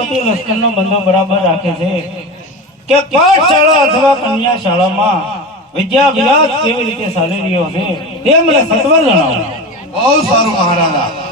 સેનાધિપતિ લશ્કરનો બંધો બરાબર રાખે છે કે પાઠશાળા અથવા કન્યા શાળામાં વિદ્યાભ્યાસ કેવી રીતે ચાલી રહ્યો છે તે મને સત્વર જણાવો. બહુ સારું મહારાજા.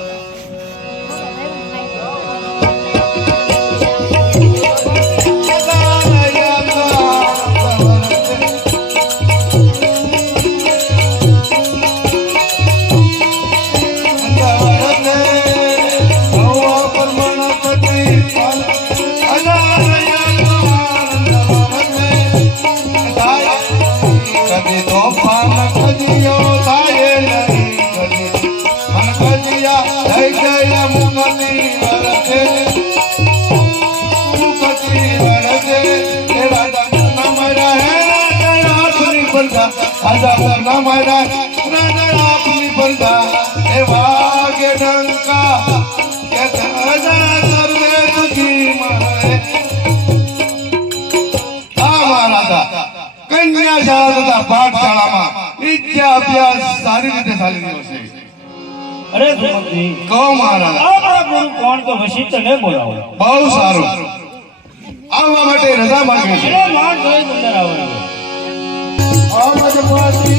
ના મારા રાજા આપની બંધા એ વાગે ડંકા કે ધરા સર્વે દુખી મારે. આ મહારાજા કન્યા શાળા તથા પાઠશાળામાં વિદ્યા અભ્યાસ સારી રીતે ચાલી રહ્યો છે. અરે ધ્રુવજી કહો મહારાજા. આપણા ગુરુ કોણ તો વશિષ્ઠને બોલાવો. બહુ સારું. આવવા માટે રજા માંગે છે. માન જોઈ અંદર આવવાનું અવધપતિ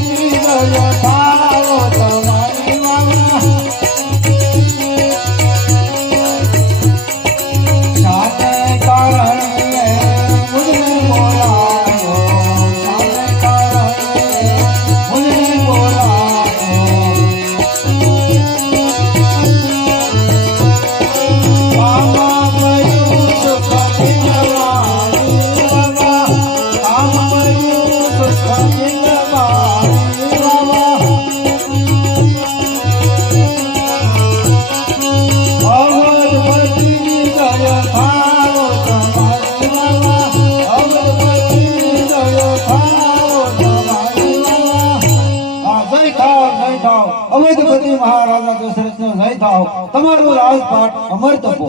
જય થાવ. તમારું રાજપાટ અમર તપો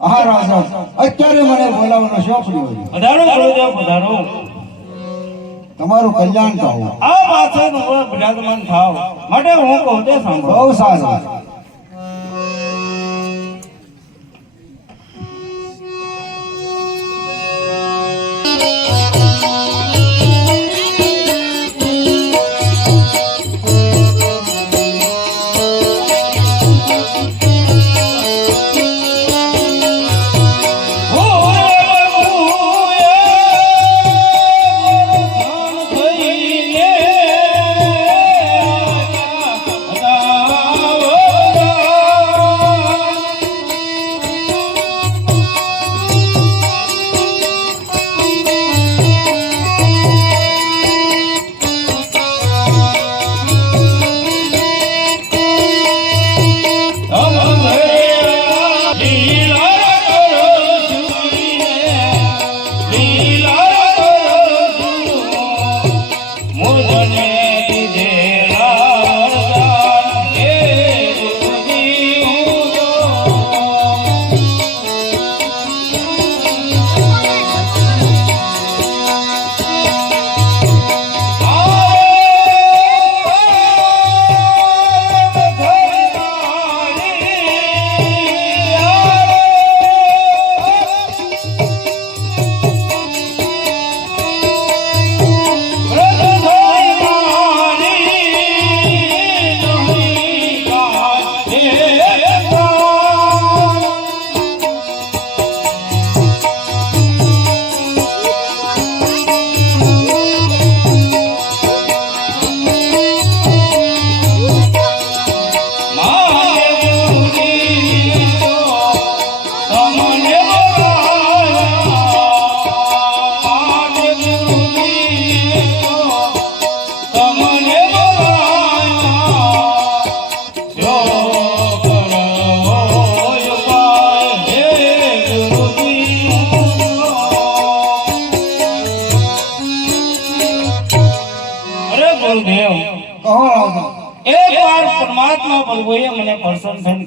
આ રાજા. અત્યારે મને બોલાવવાનો શોખ નહીં પધારો ગુરુદેવ પધારો. તમારું કલ્યાણ થાવ. આ પાછળ બિરાજમાન થાવ. માટે હું કહું તે સાંભળો. બહુ સારું.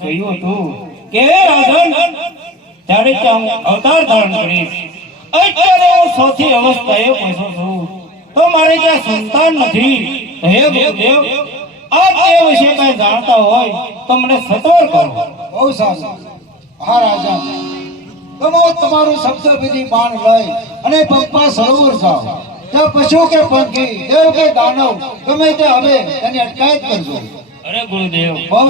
કહ્યું હતું કે રાધન ત્યારે ત્યાં હું અવતાર ધારણ કરીશ. અત્યારે હું સૌથી અવસ્થાએ પહોંચ્યો છું. તો મારે ત્યાં સંતાન નથી. હે ગુરુદેવ, આપ એ વિશે કઈ જાણતા હોય, તો મને સતોર કરો. બહુ સારું. હા રાજા તમે તમારું શબ્દ વિધિ બાણ લઈ અને પંપા સરોવર જાઓ. ત્યાં પશુ કે પંખી, દેવ કે દાનવ, ગમે તે હવે તેની અટકાયત કરજો. અરે ગુરુદેવ બહુ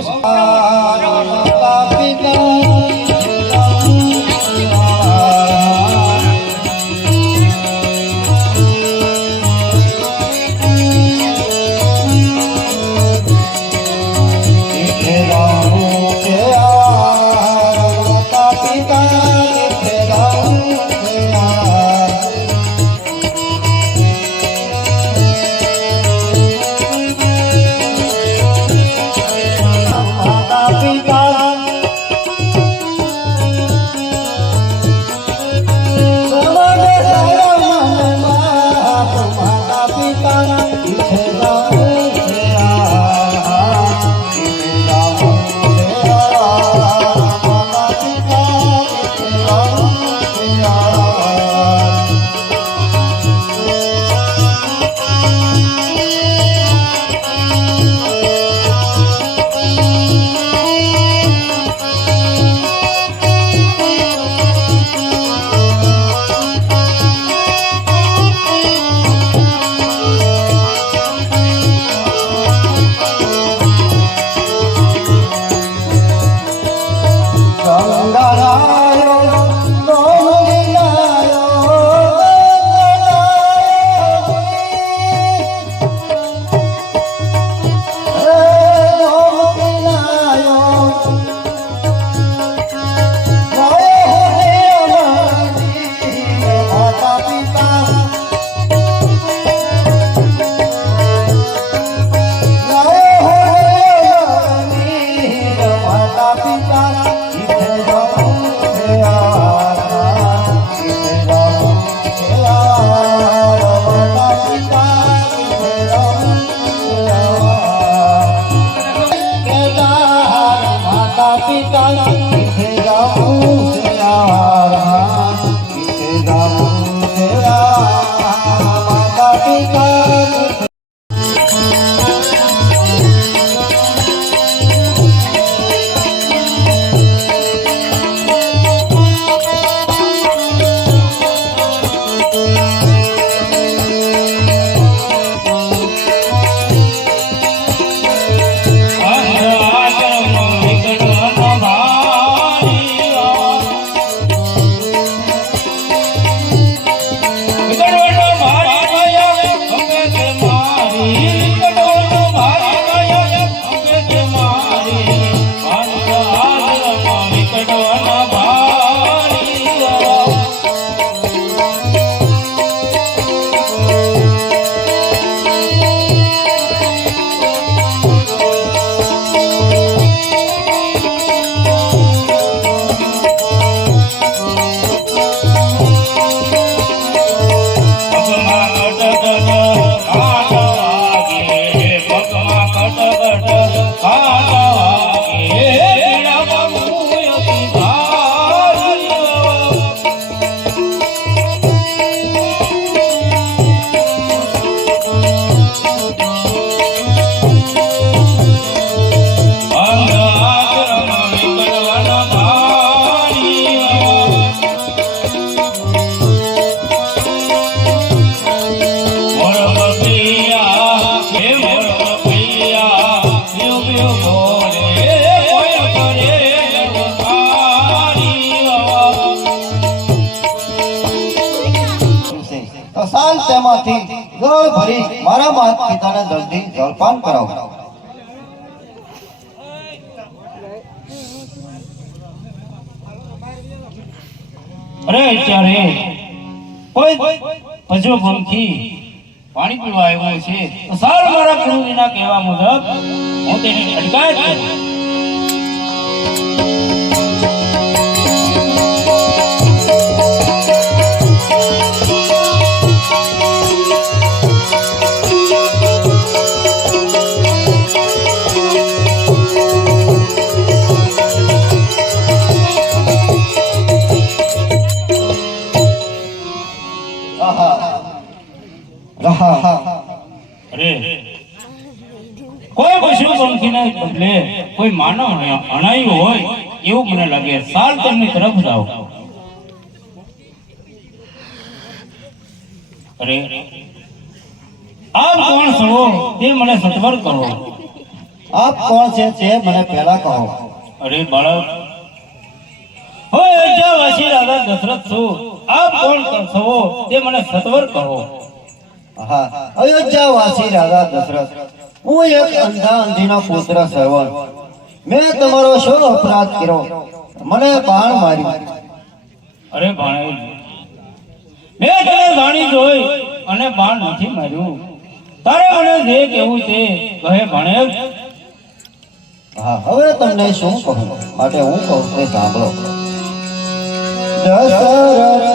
મારા માત પિતાને જલ્દી જળપાન કરાવો અરે અત્યારે કોઈ પજો પંખી પાણી પીવા આવ્યો છે સાર મારા ગુરુજીના કહેવા મુજબ હું તેની અટકાયત કરું. કોઈ પશુ પંખીને બદલે કોઈ માનવ અણાયું હોય એવું મને લાગે. સાલ તેમની તરફ જાઓ. અરે આપ કોણ છો? તે મને સત્વર કરો. આપ કોણ છે તે મને પહેલા કહો. અરે બાળક. હોય અયોધ્યાવાસી રાજા દશરથ છો. આપ કોણ છો તે મને સત્વર કરો હા. અયોધ્યાવાસી રાજા દશરથ. હું એક અંધા અંધીનો પુત્ર સર્વણ મેં તમારો શું અપરાધ કર્યો? મને બાણ માર્યું અરે ભાણેજ મેં તને વાણી જોઈ અને બાણ નથી માર્યું. તારે મને જે કેવું તે કહે ભણે. હા હવે તમને શું કહું? માટે હું કહું તે સાંભળો. દશરથ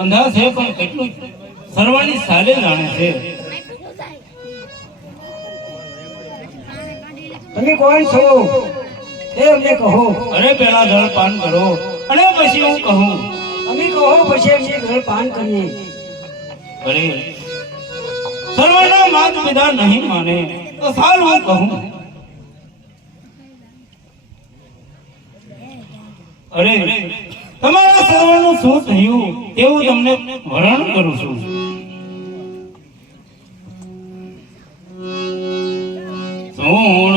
અંધા છે પણ કેટલું સર્વાની સાલે જાણે છે. તમે કોણ છો? એ અમને કહો. અરે પેલા જળ પાન કરો. અને પછી હું કહું. અમે કહો પછી અમને ઘર પાન કરીએ. અરે સર્વના માત પિતા નહીં માને તો સાલ હું કહું? અરે તમારા સર્વનું શું થયું? તેવું તમને વર્ણન કરું છું. સુણો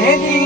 એ